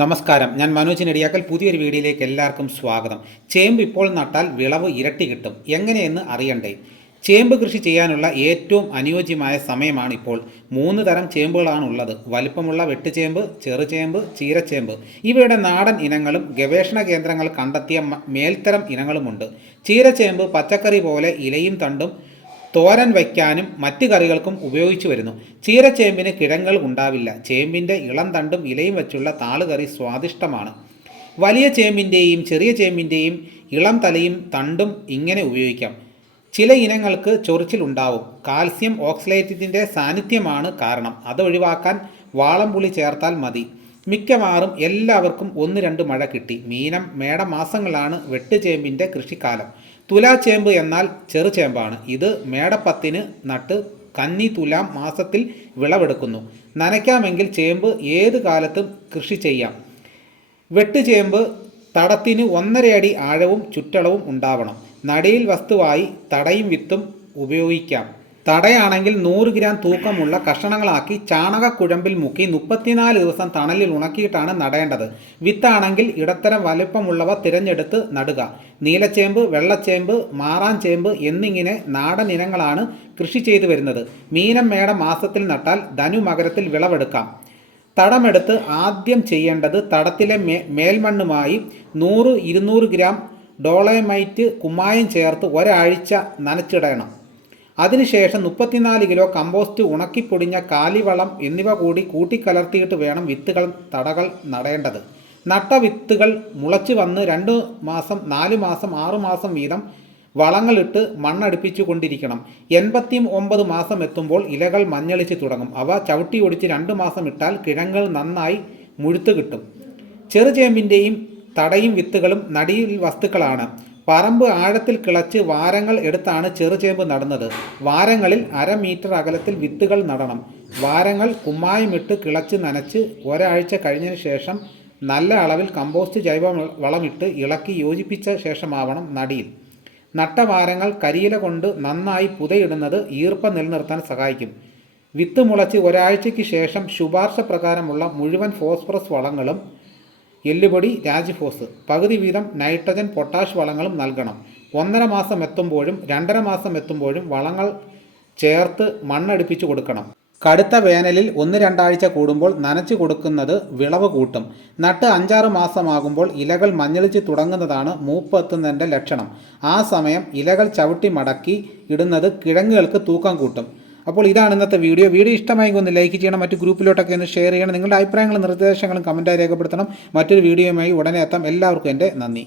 നമസ്കാരം. ഞാൻ മനോജ് നെടിയാക്കൽ. പുതിയൊരു വീഡിയോയിലേക്ക് എല്ലാവർക്കും സ്വാഗതം. ചേമ്പ് ഇപ്പോൾ നട്ടാൽ വിളവ് ഇരട്ടി കിട്ടും. എങ്ങനെയെന്ന് അറിയണ്ടേ? ചേമ്പ് കൃഷി ചെയ്യാനുള്ള ഏറ്റവും അനുയോജ്യമായ സമയമാണ് ഇപ്പോൾ. മൂന്ന് തരം ചേമ്പുകളാണ് ഉള്ളത്. വലിപ്പമുള്ള വെട്ടുചേമ്പ് ചെറുചേമ്പ് ചീരച്ചേമ്പ്. ഇവയുടെ നാടൻ ഇനങ്ങളും ഗവേഷണ കേന്ദ്രങ്ങൾ കണ്ടെത്തിയ മേൽത്തരം ഇനങ്ങളുമുണ്ട്. ചീരച്ചേമ്പ് പച്ചക്കറി പോലെ ഇലയും തണ്ടും തോരൻ വയ്ക്കാനും മറ്റ് കറികൾക്കും ഉപയോഗിച്ചു വരുന്നു. ചീരച്ചേമ്പിന് കിഴങ്ങൾ ഉണ്ടാവില്ല. ചേമ്പിന്റെ ഇളം തണ്ടും ഇലയും വെച്ചുള്ള താളുകറി സ്വാദിഷ്ടമാണ്. വലിയ ചേമ്പിന്റെയും ചെറിയ ചേമ്പിന്റെയും ഇളം തലയും തണ്ടും ഇങ്ങനെ ഉപയോഗിക്കാം. ചില ഇനങ്ങൾക്ക് ചൊറിച്ചിലുണ്ടാവും കാൽസ്യം ഓക്സലേറ്റിന്റെ സാന്നിധ്യമാണ് കാരണം. അത് ഒഴിവാക്കാൻ വാളംപുളി ചേർത്താൽ മതി. മിക്കവാറും എല്ലാവർക്കും ഒന്ന് രണ്ട് മഴ കിട്ടി. മീനം മേടമാസങ്ങളാണ് വെട്ടുചേമ്പിന്റെ കൃഷിക്കാലം. തുലാച്ചേമ്പ് എന്നാൽ ചെറുചേമ്പാണ് ഇത് മേടപ്പത്തിന് നട്ട് കന്നി തുലാം മാസത്തിൽ വിളവെടുക്കുന്നു. നനയ്ക്കാമെങ്കിൽ ചേമ്പ് ഏത് കാലത്തും കൃഷി ചെയ്യാം. വെട്ടുചേമ്പ് തടത്തിന് ഒന്നരയടി ആഴവും ചുറ്റളവും ഉണ്ടാവണം. നടയിൽ വസ്തുവായി തടയും വിത്തും ഉപയോഗിക്കാം. തടയാണെങ്കിൽ നൂറ് ഗ്രാം തൂക്കമുള്ള കഷണങ്ങളാക്കി ചാണകക്കുഴമ്പിൽ മുക്കി മുപ്പത്തിനാല് ദിവസം തണലിൽ ഉണക്കിയിട്ടാണ് നടേണ്ടത്. വിത്താണെങ്കിൽ ഇടത്തരം വലുപ്പമുള്ളവ തിരഞ്ഞെടുത്ത് നടുക. നീലച്ചേമ്പ് വെള്ളച്ചേമ്പ് മാറാഞ്ചേമ്പ് എന്നിങ്ങനെ നാടൻ ഇനങ്ങളാണ് കൃഷി ചെയ്തു വരുന്നത്. മീനം മേട മാസത്തിൽ നട്ടാൽ ധനുമകരത്തിൽ വിളവെടുക്കാം. തടമെടുത്ത് ആദ്യം ചെയ്യേണ്ടത് തടത്തിലെ മേ മേൽമണ്ണുമായി നൂറ് ഇരുന്നൂറ് ഗ്രാം ഡോളമൈറ്റ് കുമ്മായം ചേർത്ത് ഒരാഴ്ച നനച്ചിടണം. അതിനുശേഷം മുപ്പത്തിനാല് കിലോ കമ്പോസ്റ്റ് ഉണക്കിപ്പൊടിഞ്ഞ കാലിവളം എന്നിവ കൂടി കൂട്ടിക്കലർത്തിയിട്ട് വേണം വിത്തുകൾ തടകൾ നടേണ്ടത്. നട്ട വിത്തുകൾ മുളച്ചു വന്ന് രണ്ട് മാസം നാല് മാസം ആറു മാസം വീതം വളങ്ങളിട്ട് മണ്ണടുപ്പിച്ചു കൊണ്ടിരിക്കണം. എൺപത്തി ഒമ്പത് മാസം എത്തുമ്പോൾ ഇലകൾ മഞ്ഞളിച്ച് തുടങ്ങും. അവ ചവിട്ടി ഒടിച്ച് രണ്ട് മാസം ഇട്ടാൽ കിഴങ്ങൾ നന്നായി മുഴുത്ത് കിട്ടും. ചെറുചേമ്പിന്റെയും തടയും വിത്തുകളും നടിയിൽ വസ്തുക്കളാണ്. പറമ്പ് ആഴത്തിൽ കിളച്ച് വാരങ്ങൾ എടുത്താണ് ചെറുചേമ്പ് നടുന്നത്. വാരങ്ങളിൽ അര മീറ്റർ അകലത്തിൽ വിത്തുകൾ നടണം. വാരങ്ങൾ കുമ്മായമിട്ട് കിളച്ച് നനച്ച് ഒരാഴ്ച കഴിഞ്ഞതിന് ശേഷം നല്ല അളവിൽ കമ്പോസ്റ്റ് ജൈവ വളമിട്ട് ഇളക്കി യോജിപ്പിച്ച ശേഷമാവണം നടിയിൽ. നട്ട വാരങ്ങൾ കരിയില കൊണ്ട് നന്നായി പുതയിടുന്നത് ഈർപ്പം നിലനിർത്താൻ സഹായിക്കും. വിത്ത് മുളച്ച് ഒരാഴ്ചയ്ക്ക് ശേഷം ശുപാർശ പ്രകാരമുള്ള മുഴുവൻ ഫോസ്ഫറസ് വളങ്ങളും എല്ലുപൊടി രാജിഫോസ്. പകുതി വീതം നൈട്രജൻ പൊട്ടാഷ് വളങ്ങളും നൽകണം. ഒന്നര മാസം എത്തുമ്പോഴും രണ്ടര മാസം എത്തുമ്പോഴും വളങ്ങൾ ചേർത്ത് മണ്ണടുപ്പിച്ച് കൊടുക്കണം. കടുത്ത വേനലിൽ ഒന്ന് രണ്ടാഴ്ച കൂടുമ്പോൾ നനച്ചു കൊടുക്കുന്നത് വിളവ് കൂട്ടും. നട്ട് അഞ്ചാറ് മാസമാകുമ്പോൾ ഇലകൾ മഞ്ഞളിച്ച് തുടങ്ങുന്നതാണ് മൂപ്പ് എത്തുന്നതിന്റെ ലക്ഷണം. ആ സമയം ഇലകൾ ചവിട്ടി മടക്കി ഇടുന്നത് കിഴങ്ങുകൾക്ക് തൂക്കം കൂട്ടും. അപ്പോൾ ഇതാണ് ഇന്നത്തെ വീഡിയോ. വീഡിയോ ഇഷ്ടമായെങ്കിൽ ഒന്ന് ലൈക്ക് ചെയ്യണം മറ്റു ഗ്രൂപ്പിലോട്ടൊക്കെ ഒന്ന് ഷെയർ ചെയ്യണം. നിങ്ങളുടെ അഭിപ്രായങ്ങളും നിർദ്ദേശങ്ങളും കമന്റായി രേഖപ്പെടുത്തണം. മറ്റൊരു വീഡിയോയുമായി ഉടനെ എത്താം. എല്ലാവർക്കും എന്റെ നന്ദി.